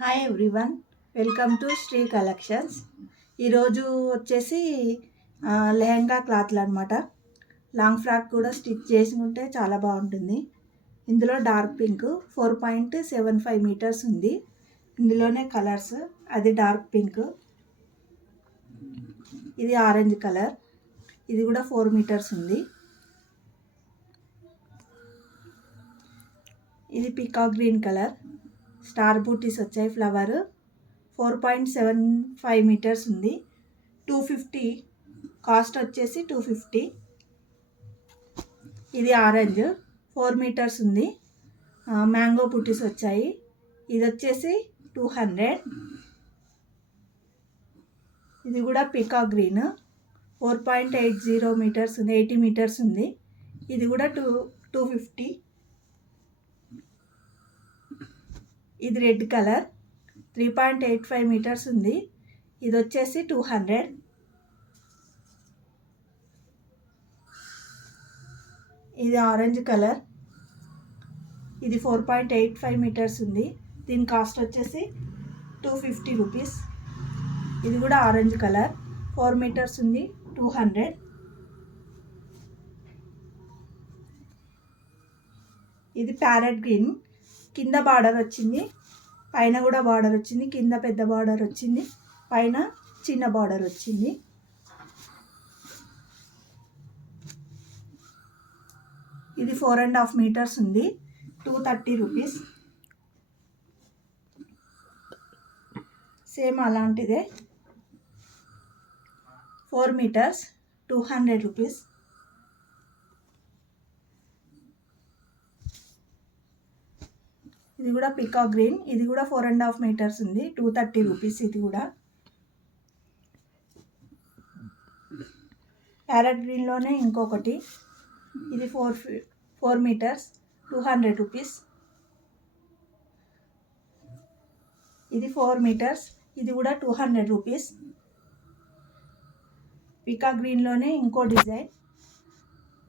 Hi everyone, welcome to Shri collections. ఈరోజు వచ్చేసి లెహంగా క్లాత్లు అనమాట. లాంగ్ ఫ్రాక్ కూడా స్టిచ్ చేసుకుంటే చాలా బాగుంటుంది. ఇందులో డార్క్ పింక్ 4.75 మీటర్స్ ఉంది. ఇందులోనే కలర్స్, అది డార్క్ పింక్, ఇది ఆరెంజ్ కలర్, ఇది కూడా 4 మీటర్స్ ఉంది. ఇది పికాక్ గ్రీన్ కలర్, స్టార్ బూటీస్ వచ్చాయి, ఫ్లవర్ 4.75 మీటర్స్ ఉంది. 250 కాస్ట్ వచ్చేసి 250. ఇది ఆరెంజ్ 4 మీటర్స్ ఉంది, మ్యాంగో బూటీస్ వచ్చాయి, ఇది వచ్చేసి 200. ఇది కూడా పికాక్ గ్రీన్ 4.80 మీటర్స్ ఉంది, 80 మీటర్స్ ఉంది, ఇది కూడా 250. ఇది రెడ్ కలర్ 3.85 మీటర్స్ ఉంది, ఇది వచ్చేసి 200. ఇది ఆరెంజ్ కలర్, ఇది 4.85 మీటర్స్ ఉంది, దీని కాస్ట్ వచ్చేసి 250 రూపీస్. ఇది కూడా ఆరెంజ్ కలర్ 4 మీటర్స్ ఉంది, 200. ఇది ప్యారెట్ గ్రీన్, కింద బార్డర్ వచ్చింది, పైన కూడా బార్డర్ వచ్చింది, కింద పెద్ద బార్డర్ వచ్చింది, పైన చిన్న బార్డర్ వచ్చింది. ఇది 4.5 మీటర్స్ ఉంది, 230 రూపీస్. సేమ్ అలాంటిదే 4 మీటర్స్ 200 రూపీస్. ఇది కూడా పికాక్ గ్రీన్, ఇది కూడా 4.5 మీటర్స్ ఉంది, 230 రూపీస్. ఇది కూడా ప్యారెట్ గ్రీన్లోనే ఇంకొకటి, ఇది 4 మీటర్స్ 200 రూపీస్. ఇది 4 మీటర్స్, ఇది కూడా 200 రూపీస్. పికాక్ గ్రీన్లోనే ఇంకో design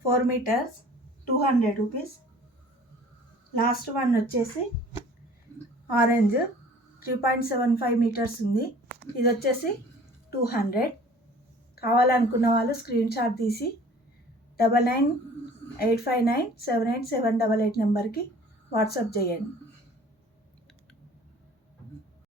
4 metres 200 rupees. Last one వచ్చేసి ఆరెంజ్ 3.75 మీటర్స్ ఉంది, ఇది వచ్చేసి 200. కావాలనుకున్న వాళ్ళు స్క్రీన్ షాట్ తీసి 9985978788 నెంబర్కి వాట్సాప్ చేయండి.